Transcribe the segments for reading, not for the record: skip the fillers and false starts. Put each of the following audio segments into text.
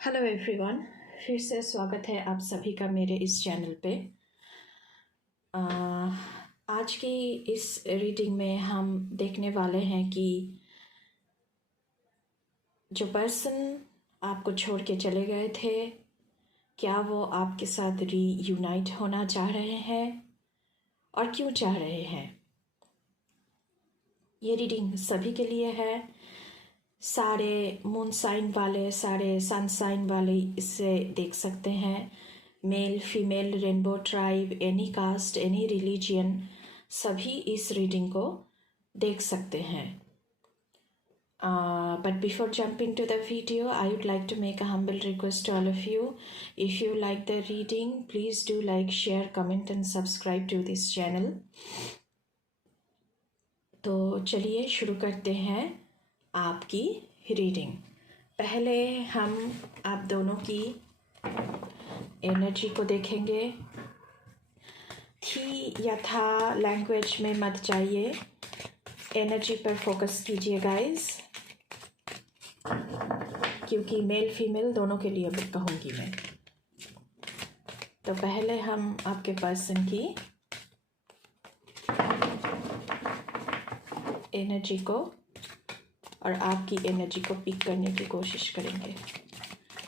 Hello everyone, फिर से स्वागत है आप सभी का मेरे इस चैनल पे। आज की इस रीडिंग में हम देखने वाले हैं कि जो पर्सन आपको छोड़ के चले गए थे, क्या वो आपके साथ रीयूनाइट होना चाह रहे हैं और क्यों चाह रहे हैं। ये रीडिंग सभी के लिए है। सारे मून साइन वाले, सारे सन साइन वाले इससे देख सकते हैं। Male, female, rainbow tribe, any caste, any religion, सभी इस रीडिंग को देख सकते हैं। But before jumping to the video, I would like to make a humble request to all of you. If you like the reading, please do like, share, comment and subscribe to this channel. तो चलिए शुरू करते हैं आपकी reading. पहले हम आप दोनों की एनर्जी को देखेंगे। थी या था लैंग्वेज में मत जाइए, एनर्जी पर फोकस कीजिए गाइस, क्योंकि मेल फीमेल दोनों के लिए कहूँगी मैं। तो पहले हम आपके पर्सन की एनर्जी को और आपकी एनर्जी को पिक करने की कोशिश करेंगे।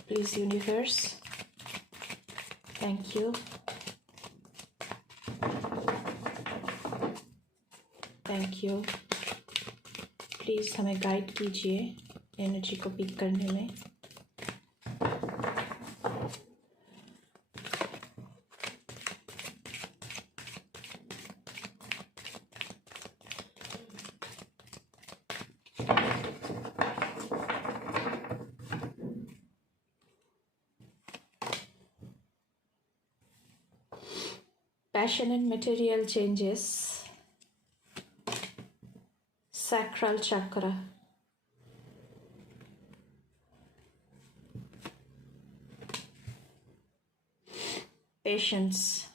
Please universe, thank you, thank you. Please हमें गाइड कीजिए एनर्जी को पिक करने में। Passion and material changes. Sacral chakra. Patience.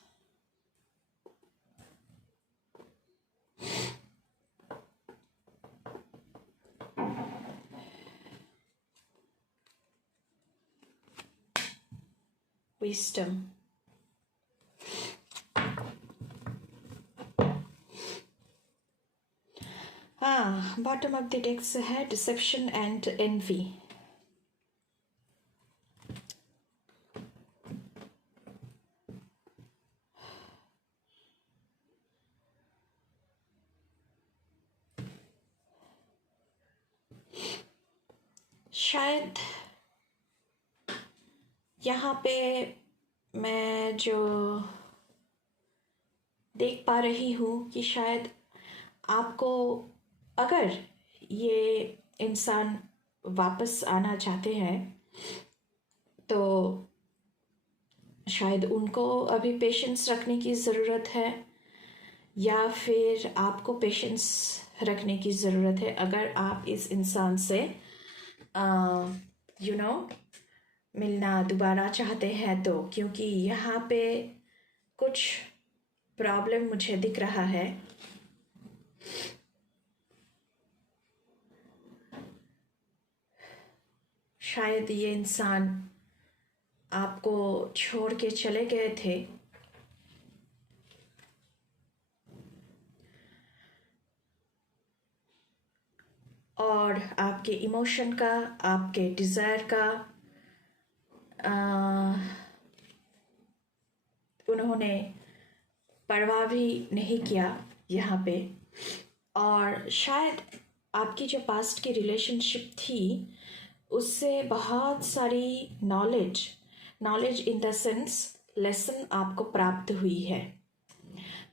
Wisdom. Bottom of the decks है डिसेप्शन एंड एनवी। शायद यहाँ पे मैं जो देख पा रही हूँ कि शायद आपको, अगर ये इंसान वापस आना चाहते हैं तो शायद उनको अभी पेशेंस रखने की ज़रूरत है, या फिर आपको पेशेंस रखने की ज़रूरत है अगर आप इस इंसान से मिलना दोबारा चाहते हैं तो। क्योंकि यहाँ पे कुछ प्रॉब्लम मुझे दिख रहा है। शायद ये इंसान आपको छोड़ के चले गए थे और आपके इमोशन का, आपके डिज़ायर का उन्होंने परवाह भी नहीं किया यहाँ पे। और शायद आपकी जो पास्ट की रिलेशनशिप थी उससे बहुत सारी knowledge in the sense lesson आपको प्राप्त हुई है।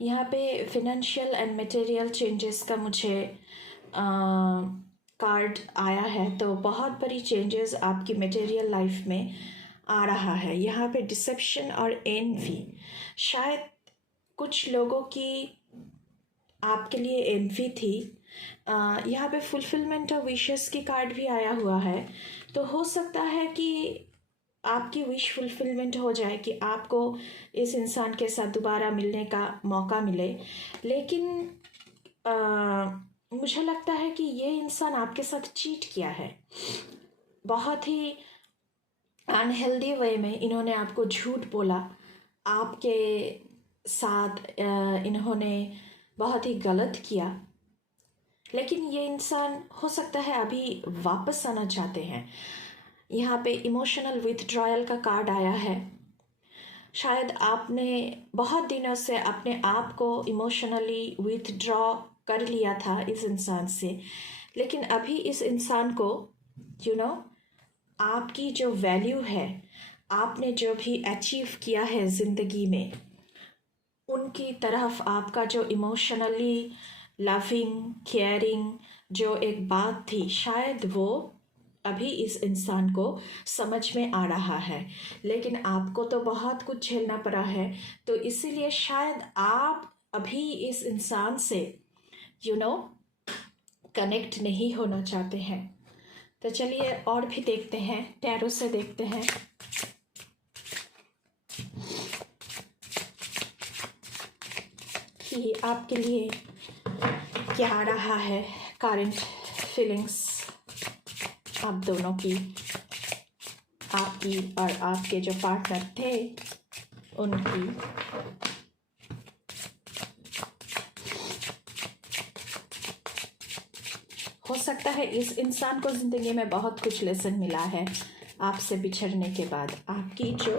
यहाँ पे फिनेंशियल एंड मटेरियल चेंजेस का मुझे कार्ड आया है, तो बहुत बड़ी चेंजेस आपकी मटेरियल लाइफ में आ रहा है। यहाँ पे डिसेप्शन और एनवी, शायद कुछ लोगों की आपके लिए एनवी थी। यहाँ पे फुलफिलमेंट ऑफ विशेस की कार्ड भी आया हुआ है, तो हो सकता है कि आपकी विश फुलफिलमेंट हो जाए कि आपको इस इंसान के साथ दोबारा मिलने का मौका मिले। लेकिन मुझे लगता है कि ये इंसान आपके साथ चीट किया है, बहुत ही अनहेल्दी वे में इन्होंने आपको झूठ बोला, आपके साथ इन्होंने बहुत ही गलत किया, लेकिन ये इंसान हो सकता है अभी वापस आना चाहते हैं। यहाँ पे इमोशनल विथड्रॉयल का कार्ड आया है। शायद आपने बहुत दिनों से अपने आप को इमोशनली विथड्रॉ कर लिया था इस इंसान से, लेकिन अभी इस इंसान को आपकी जो वैल्यू है, आपने जो भी अचीव किया है ज़िंदगी में, उनकी तरफ आपका जो इमोशनली लविंग केयरिंग जो एक बात थी, शायद वो अभी इस इंसान को समझ में आ रहा है। लेकिन आपको तो बहुत कुछ झेलना पड़ा है, तो इसीलिए शायद आप अभी इस इंसान से कनेक्ट नहीं होना चाहते हैं। तो चलिए और भी देखते हैं, टैरो से देखते हैं। कि आपके लिए क्या रहा है करंट फीलिंग्स आप दोनों की, आपकी और आपके जो पार्टनर थे उनकी। हो सकता है इस इंसान को ज़िंदगी में बहुत कुछ लेसन मिला है आपसे बिछड़ने के बाद। आपकी जो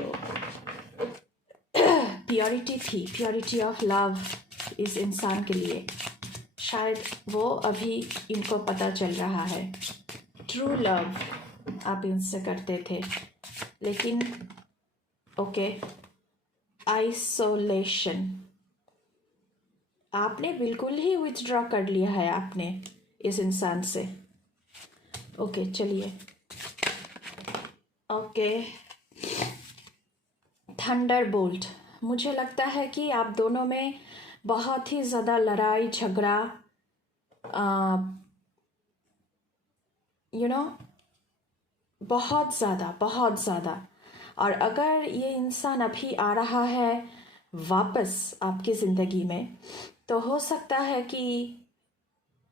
प्योरिटी थी, प्योरिटी ऑफ लव इस इंसान के लिए, शायद वो अभी इनको पता चल रहा है। ट्रू लव आप इनसे करते थे, लेकिन ओके, आइसोलेशन आपने बिल्कुल ही विथड्रॉ कर लिया है आपने इस इंसान से। ओके चलिए, ओके थंडर बोल्ट। मुझे लगता है कि आप दोनों में बहुत ही ज़्यादा लड़ाई झगड़ा बहुत ज़्यादा। और अगर ये इंसान अभी आ रहा है वापस आपकी ज़िंदगी में, तो हो सकता है कि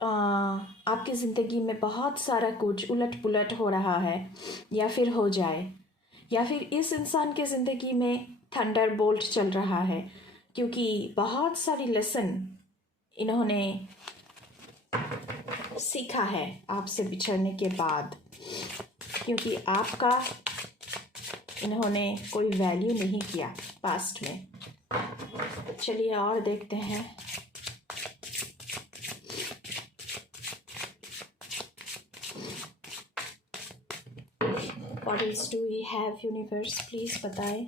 आपकी ज़िंदगी में बहुत सारा कुछ उलट पुलट हो रहा है, या फिर हो जाए, या फिर इस इंसान के ज़िंदगी में थंडर बोल्ट चल रहा है, क्योंकि बहुत सारी लेसन इन्होंने सीखा है आपसे बिछड़ने के बाद, क्योंकि आपका इन्होंने कोई वैल्यू नहीं किया पास्ट में। चलिए और देखते हैं। What else do we have, universe? Please बताएं,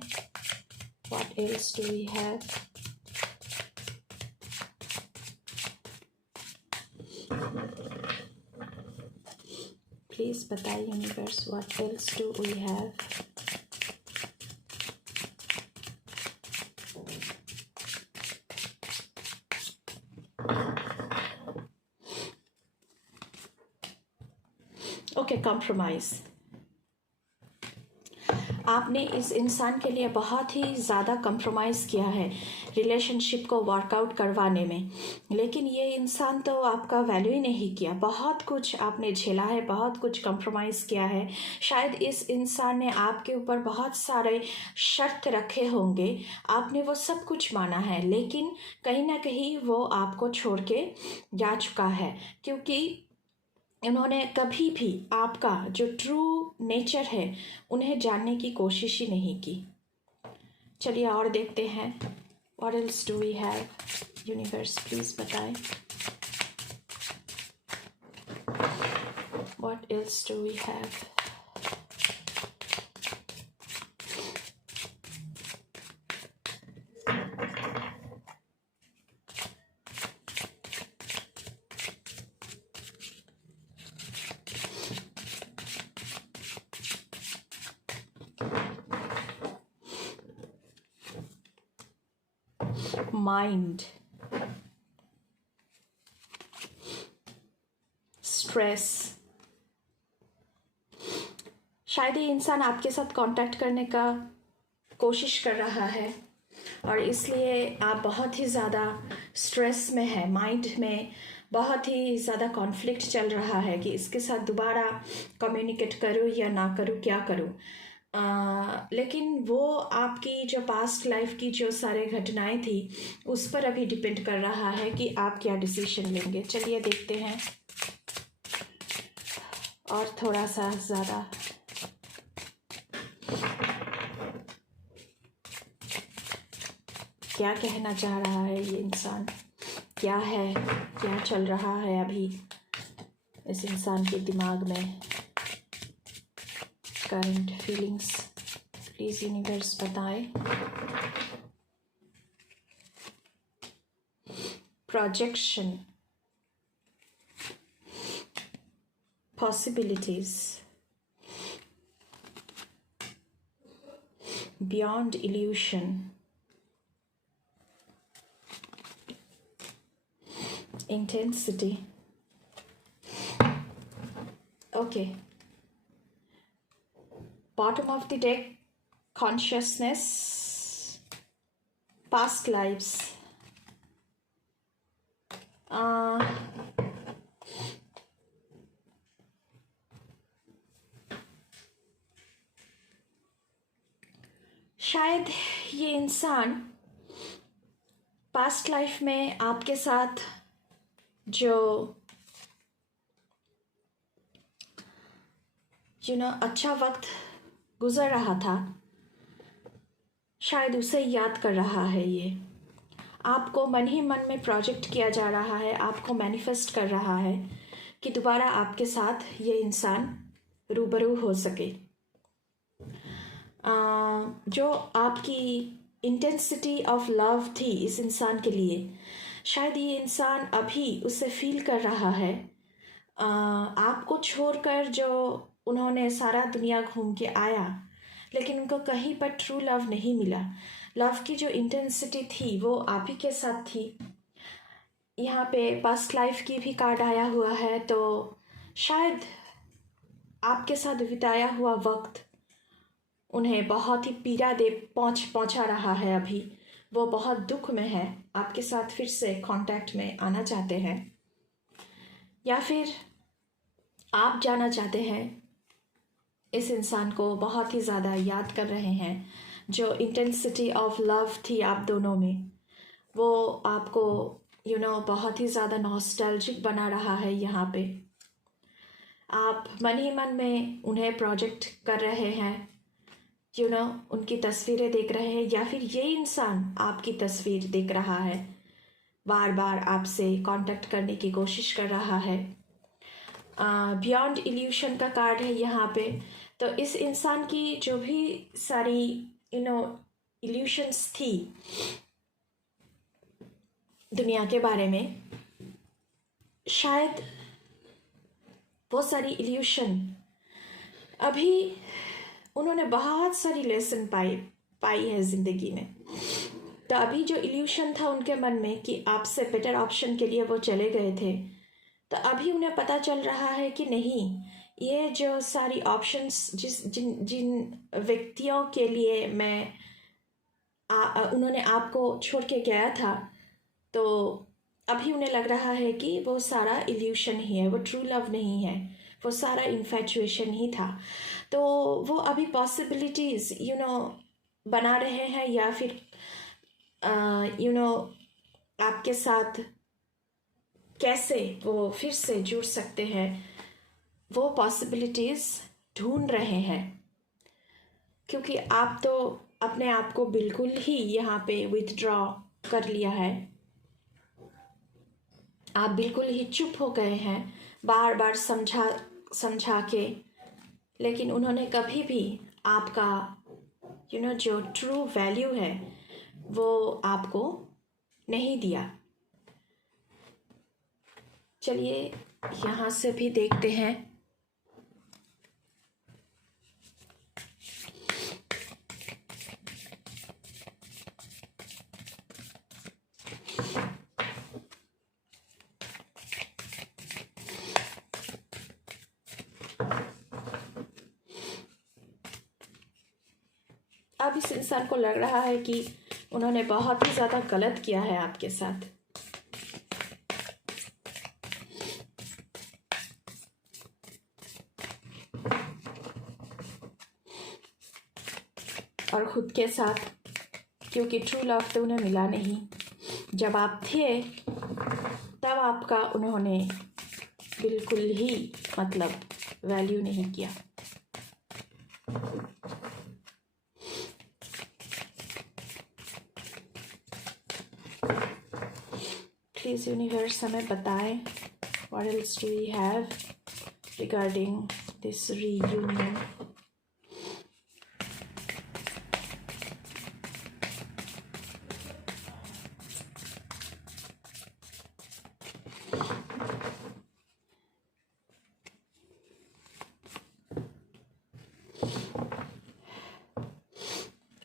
what else do we have? Please बताएं universe, what else do we have? Okay, compromise. आपने इस इंसान के लिए बहुत ही ज़्यादा कंप्रोमाइज़ किया है रिलेशनशिप को वर्कआउट करवाने में, लेकिन ये इंसान तो आपका वैल्यू ही नहीं किया। बहुत कुछ आपने झेला है, बहुत कुछ कंप्रोमाइज़ किया है। शायद इस इंसान ने आपके ऊपर बहुत सारे शर्त रखे होंगे, आपने वो सब कुछ माना है, लेकिन कहीं ना कहीं वो आपको छोड़ के जा चुका है, क्योंकि इन्होंने कभी भी आपका जो ट्रू नेचर है उन्हें जानने की कोशिश ही नहीं की। चलिए और देखते हैं, what else do we have, universe please बताएं, what else do we have. Mind, stress. शायद ये इंसान आपके साथ कांटेक्ट करने का कोशिश कर रहा है, और इसलिए आप बहुत ही ज़्यादा स्ट्रेस में है। माइंड में बहुत ही ज़्यादा कॉन्फ्लिक्ट चल रहा है कि इसके साथ दोबारा कम्युनिकेट करूँ या ना करूँ, क्या करूँ। लेकिन वो आपकी जो पास्ट लाइफ की जो सारे घटनाएं थी उस पर अभी डिपेंड कर रहा है कि आप क्या डिसीजन लेंगे। चलिए देखते हैं और थोड़ा सा ज़्यादा। क्या कहना चाह रहा है ये इंसान, क्या है, क्या चल रहा है अभी इस इंसान के दिमाग में, करंट फीलिंग्स प्लीज यूनिवर्स बताएं। Projection, possibilities, beyond evolution, intensity. Okay, bottom of the deck, consciousness, past lives. शायद ये इंसान पास्ट लाइफ में आपके साथ जो अच्छा वक्त गुजर रहा था, शायद उसे याद कर रहा है। ये आपको मन ही मन में प्रोजेक्ट किया जा रहा है, आपको मैनिफेस्ट कर रहा है कि दोबारा आपके साथ ये इंसान रूबरू हो सके। जो आपकी इंटेंसिटी ऑफ लव थी इस इंसान के लिए, शायद ये इंसान अभी उसे फील कर रहा है। आपको छोड़कर जो उन्होंने सारा दुनिया घूम के आया, लेकिन उनको कहीं पर ट्रू लव नहीं मिला। लव की जो इंटेंसिटी थी वो आप ही के साथ थी। यहाँ पे पास्ट लाइफ की भी कार्ड आया हुआ है, तो शायद आपके साथ बिताया हुआ वक्त उन्हें बहुत ही पीड़ा दे पहुंचा रहा है। अभी वो बहुत दुख में है, आपके साथ फिर से कांटेक्ट में आना चाहते हैं, या फिर आप जाना चाहते हैं। इस इंसान को बहुत ही ज़्यादा याद कर रहे हैं। जो इंटेंसिटी ऑफ लव थी आप दोनों में, वो आपको बहुत ही ज़्यादा नॉस्टैल्जिक बना रहा है। यहाँ पे आप मन ही मन में उन्हें प्रोजेक्ट कर रहे हैं, उनकी तस्वीरें देख रहे हैं, या फिर ये इंसान आपकी तस्वीर देख रहा है, बार बार आपसे कांटेक्ट करने की कोशिश कर रहा है। बियॉन्ड इल्यूशन का कार्ड है यहाँ पे। तो इस इंसान की जो भी सारी इल्यूशंस थी दुनिया के बारे में, शायद वो सारी इल्यूशन अभी उन्होंने बहुत सारी लेसन पाई है ज़िंदगी में। तो अभी जो इल्यूशन था उनके मन में कि आपसे बेटर ऑप्शन के लिए वो चले गए थे, तो अभी उन्हें पता चल रहा है कि नहीं, ये जो सारी ऑप्शंस जिन व्यक्तियों के लिए उन्होंने आपको छोड़ के गया था, तो अभी उन्हें लग रहा है कि वो सारा इल्यूशन ही है, वो ट्रू लव नहीं है, वो सारा इन्फैचुएशन ही था। तो वो अभी पॉसिबिलिटीज़ बना रहे हैं, या फिर आपके साथ कैसे वो फिर से जुड़ सकते हैं, वो पॉसिबिलिटीज़ ढूंढ रहे हैं। क्योंकि आप तो अपने आप को बिल्कुल ही यहाँ पे विथड्रॉ कर लिया है, आप बिल्कुल ही चुप हो गए हैं, बार बार समझा के, लेकिन उन्होंने कभी भी आपका जो ट्रू वैल्यू है वो आपको नहीं दिया। चलिए यहाँ से भी देखते हैं। अब इस इंसान को लग रहा है कि उन्होंने बहुत ही ज़्यादा गलत किया है आपके साथ। और ख़ुद के साथ, क्योंकि ट्रू लव तो उन्हें मिला नहीं। जब आप थे तब आपका उन्होंने बिल्कुल ही मतलब वैल्यू नहीं किया। प्लीज़ यूनिवर्स हमें बताएं, what else do we have regarding this reunion?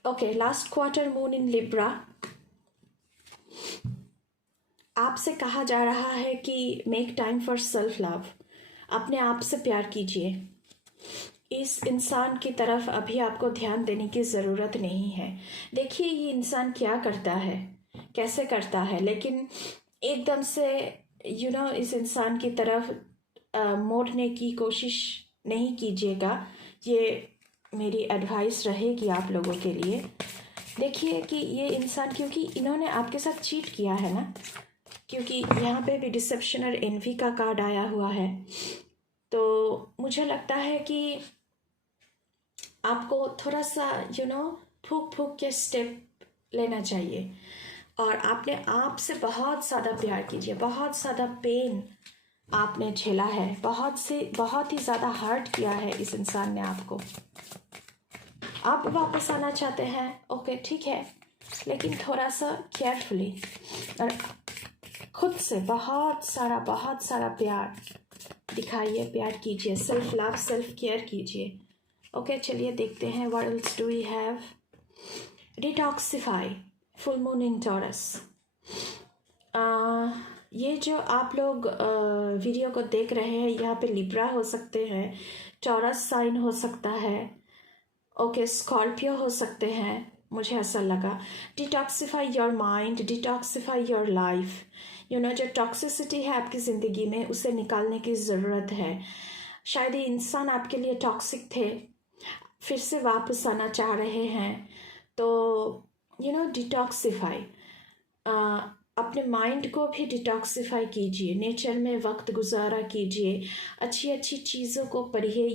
Okay, last quarter moon in Libra. आपसे कहा जा रहा है कि make time for self love, अपने आप से प्यार कीजिए। इस इंसान की तरफ अभी आपको ध्यान देने की ज़रूरत नहीं है। देखिए ये इंसान क्या करता है, कैसे करता है, लेकिन एकदम से इस इंसान की तरफ मोड़ने की कोशिश नहीं कीजिएगा। ये मेरी एडवाइस रहेगी आप लोगों के लिए। देखिए कि ये इंसान, क्योंकि इन्होंने आपके साथ चीट किया है ना, क्योंकि यहाँ पे भी डिसेप्शन और एनवी का कार्ड आया हुआ है, तो मुझे लगता है कि आपको थोड़ा सा फूक फूक के स्टेप लेना चाहिए और आपने आप से बहुत ज़्यादा प्यार कीजिए। बहुत ज़्यादा पेन आपने झेला है, बहुत ही ज़्यादा हर्ट किया है इस इंसान ने आपको। आप वापस आना चाहते हैं, ओके ठीक है, लेकिन थोड़ा सा केयरफुली और खुद से बहुत सारा प्यार दिखाइए, प्यार कीजिए, सेल्फ लव, सेल्फ केयर कीजिए। ओके चलिए देखते हैं what else do we have. Detoxify, full moon in Taurus. ये जो आप लोग वीडियो को देख रहे हैं, यहाँ पे लिब्रा हो सकते हैं, टॉरस साइन हो सकता है, ओके स्कॉर्पियो हो सकते हैं, मुझे ऐसा लगा। Detoxify your mind, detoxify your life. जो टॉक्सिसिटी है आपकी ज़िंदगी में, उसे निकालने की ज़रूरत है। शायद ये इंसान आपके लिए टॉक्सिक थे, फिर से वापस आना चाह रहे हैं, तो डिटॉक्सिफाई, अपने माइंड को भी डिटॉक्सिफाई कीजिए, नेचर में वक्त गुजारा कीजिए, अच्छी अच्छी चीज़ों को पढ़िए,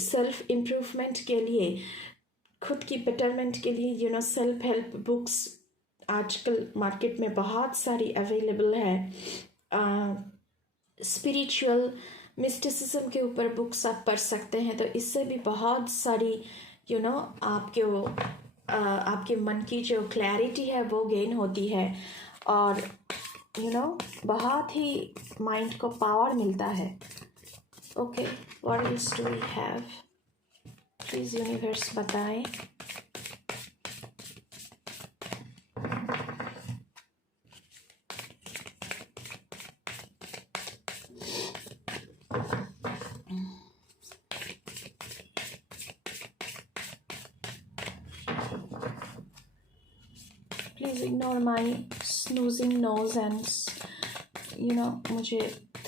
सेल्फ इम्प्रूवमेंट के लिए, खुद की बेटरमेंट के लिए, सेल्फ हेल्प बुक्स आजकल मार्केट में बहुत सारी अवेलेबल है। स्पिरिचुअल मिस्टिसिज्म के ऊपर बुक्स आप पढ़ सकते हैं, तो इससे भी बहुत सारी आपके मन की जो क्लैरिटी है वो गेन होती है और बहुत ही माइंड को पावर मिलता है। Okay what else do we have, please universe बताएं। Please ignore my snoozing nose and मुझे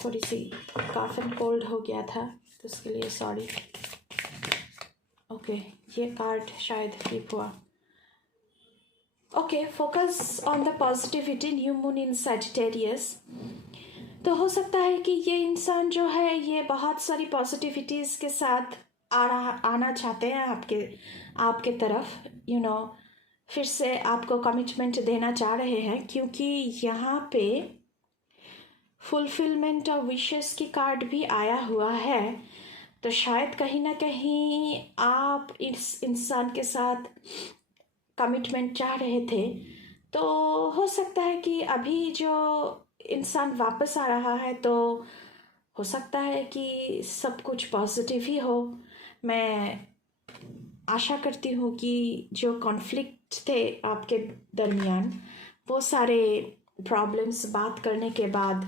थोड़ी सी काफ़ एंड कोल्ड हो गया था, तो उसके लिए सॉरी। ओके ये कार्ड शायद फ्लिप हुआ। Okay focus on the positivity, new moon in Sagittarius. तो हो सकता है कि ये इंसान जो है ये बहुत सारी पॉजिटिविटीज़ के साथ आना चाहते हैं आपके तरफ, फिर से आपको कमिटमेंट देना चाह रहे हैं, क्योंकि यहाँ पे फुलफिलमेंट ऑफ विशेस की कार्ड भी आया हुआ है। तो शायद कहीं ना कहीं आप इस इंसान के साथ कमिटमेंट चाह रहे थे, तो हो सकता है कि अभी जो इंसान वापस आ रहा है तो हो सकता है कि सब कुछ पॉजिटिव ही हो। मैं आशा करती हूँ कि जो कॉन्फ्लिक्ट थे आपके दरमियान, वो सारे प्रॉब्लम्स बात करने के बाद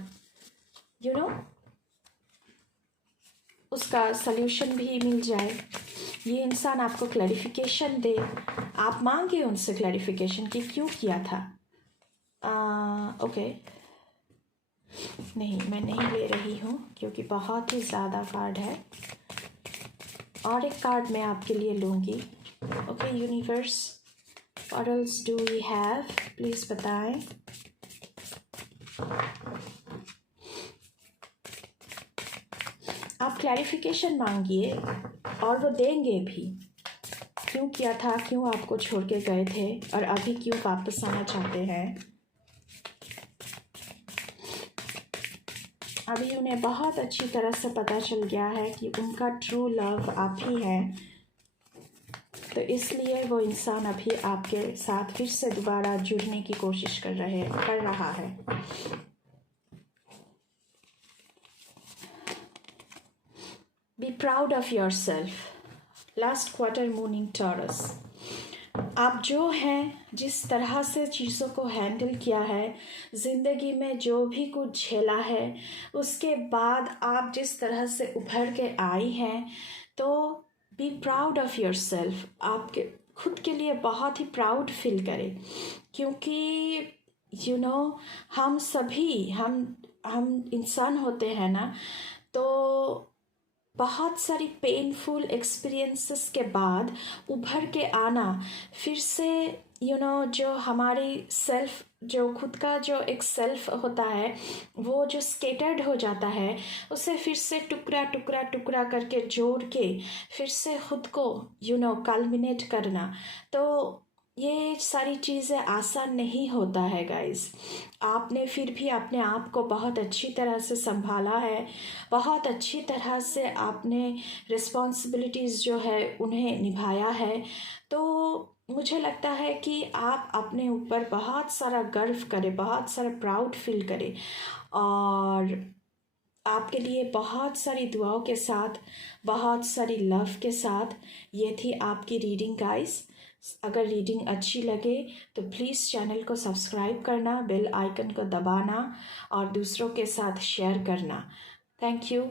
उसका सल्यूशन भी मिल जाए। ये इंसान आपको क्लैरिफिकेशन दे, आप मांगे उनसे क्लैरिफिकेशन कि क्यों किया था। ओके नहीं मैं नहीं ले रही हूँ क्योंकि बहुत ही ज़्यादा कार्ड है, और एक कार्ड मैं आपके लिए लूँगी। Okay universe, what else do we have, please बताएं। आप क्लैरिफिकेशन मांगिए और वो देंगे भी। क्यों किया था, क्यों आपको छोड़ के गए थे और अभी क्यों वापस आना चाहते हैं। अभी उन्हें बहुत अच्छी तरह से पता चल गया है कि उनका ट्रू लव आप ही हैं, तो इसलिए वो इंसान अभी आपके साथ फिर से दोबारा जुड़ने की कोशिश कर रहा है। Be proud of your self. Last quarter moon in taurus. आप जो हैं, जिस तरह से चीज़ों को हैंडल किया है, ज़िंदगी में जो भी कुछ झेला है, उसके बाद आप जिस तरह से उभर के आई हैं, तो be proud of your self. आपके खुद के लिए बहुत ही प्राउड फील करें, क्योंकि हम सभी हम इंसान होते हैं ना, तो बहुत सारी पेनफुल एक्सपीरियंसेस के बाद उभर के आना, फिर से जो हमारी सेल्फ, जो खुद का जो एक सेल्फ होता है, वो जो स्केटर्ड हो जाता है, उसे फिर से टुकड़ा टुकड़ा टुकड़ा करके जोड़ के फिर से खुद को कल्मिनेट करना, तो ये सारी चीज़ें आसान नहीं होता है गाइस। आपने फिर भी अपने आप को बहुत अच्छी तरह से संभाला है, बहुत अच्छी तरह से आपने रिस्पॉन्सिबिलिटीज़ जो है उन्हें निभाया है, तो मुझे लगता है कि आप अपने ऊपर बहुत सारा गर्व करें, बहुत सारा प्राउड फील करें। और आपके लिए बहुत सारी दुआओं के साथ, बहुत सारी लव के साथ ये थी आपकी रीडिंग गाइस। अगर रीडिंग अच्छी लगे तो प्लीज़ चैनल को सब्सक्राइब करना, बेल आइकन को दबाना और दूसरों के साथ शेयर करना। Thank you.